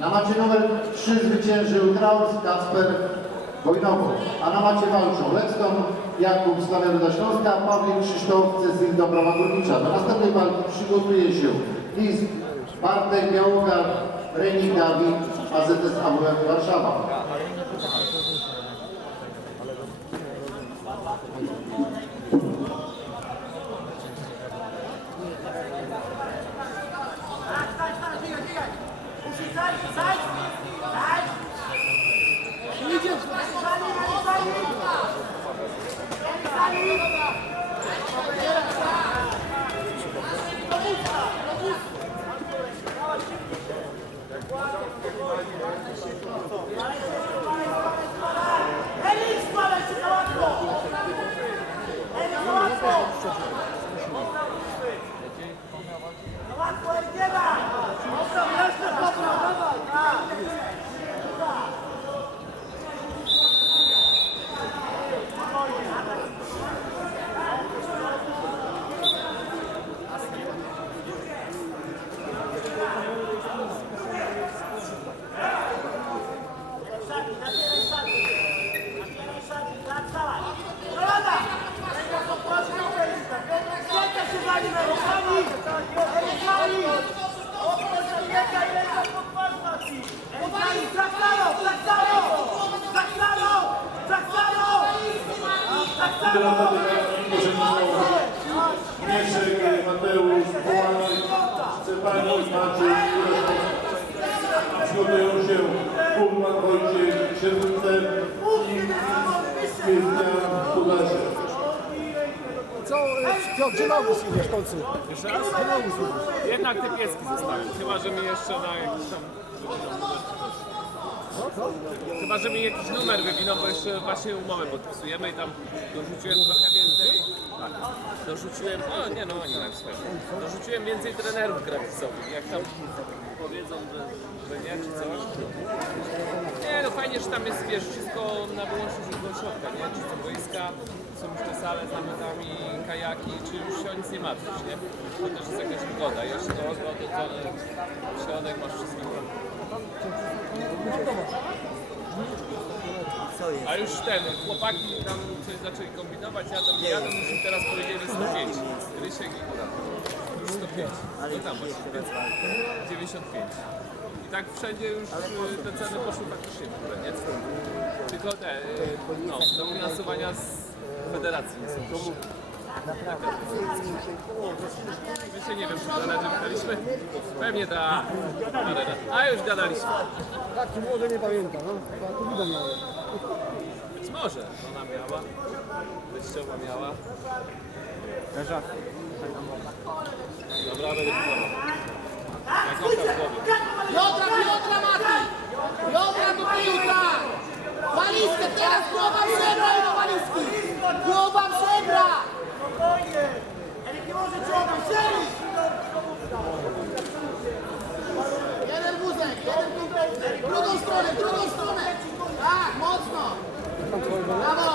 Na macie numer 3 zwyciężył Kraus Kacper Wojnowo, a na macie walczą Lekston, Jakub Slavia Ruda Śląska, Pawlik Krzysztof Cezyn Dąbrowa Górnicza. Do następnej walki przygotuje się Liz Bartek Białoga, Renik Dawid, AZS AWF Warszawa. Emil, Mieszek, Mateusz, Wołanek, Stefanik, Maciej. Przygotują się Kulman, Wojciech, Sierwicen i. Co, idziesz w? Jeszcze raz? Jednak te pieski zostały. Chyba, że mi jeszcze na jakiś tam... Chyba, że mi jakiś numer wywiną, bo jeszcze właśnie umowę podpisujemy i tam dorzuciłem trochę więcej. Tak, dorzuciłem, o nie no, oni mają swoje. Dorzuciłem więcej trenerów gratisowych. Jak tam powiedzą, że, że nie, czy coś. Nie no, fajnie, że tam jest, wiesz, wszystko na wyłączność środka, nie? Czy to boiska, są te sale z namiotami, kajaki, czy już się o nic nie martwisz, nie? To też jest jakaś wygoda. Jeszcze to odwrócony środek masz wszystkich. A już ten, chłopaki tam coś zaczęli kombinować, jadą, jadą, już im teraz powiedzieli 105. Rysiek i już 105. No tam właśnie, więc 95. I tak wszędzie już y, te ceny poszły faktycznie w górę, nie? Tylko te, y, no, dofinansowania z federacji nie są wyższe. Wiecie, nie wiem, czy to nagrywaliśmy? Pewnie da. A już gadaliśmy. Tak, tu może nie pamiętam, no. Chyba tu widać miałem. Być może ona miała, wyjściowa miała. Dobra, będę próbował. Jak oka w głowie. Mati! Piotra do piłka! Walizkę, teraz głowa w żebra i do walizki! Głowa Jeden wózek, jeden wózek. Drugą stronę, drugą stronę. Tak, mocno. Brawo.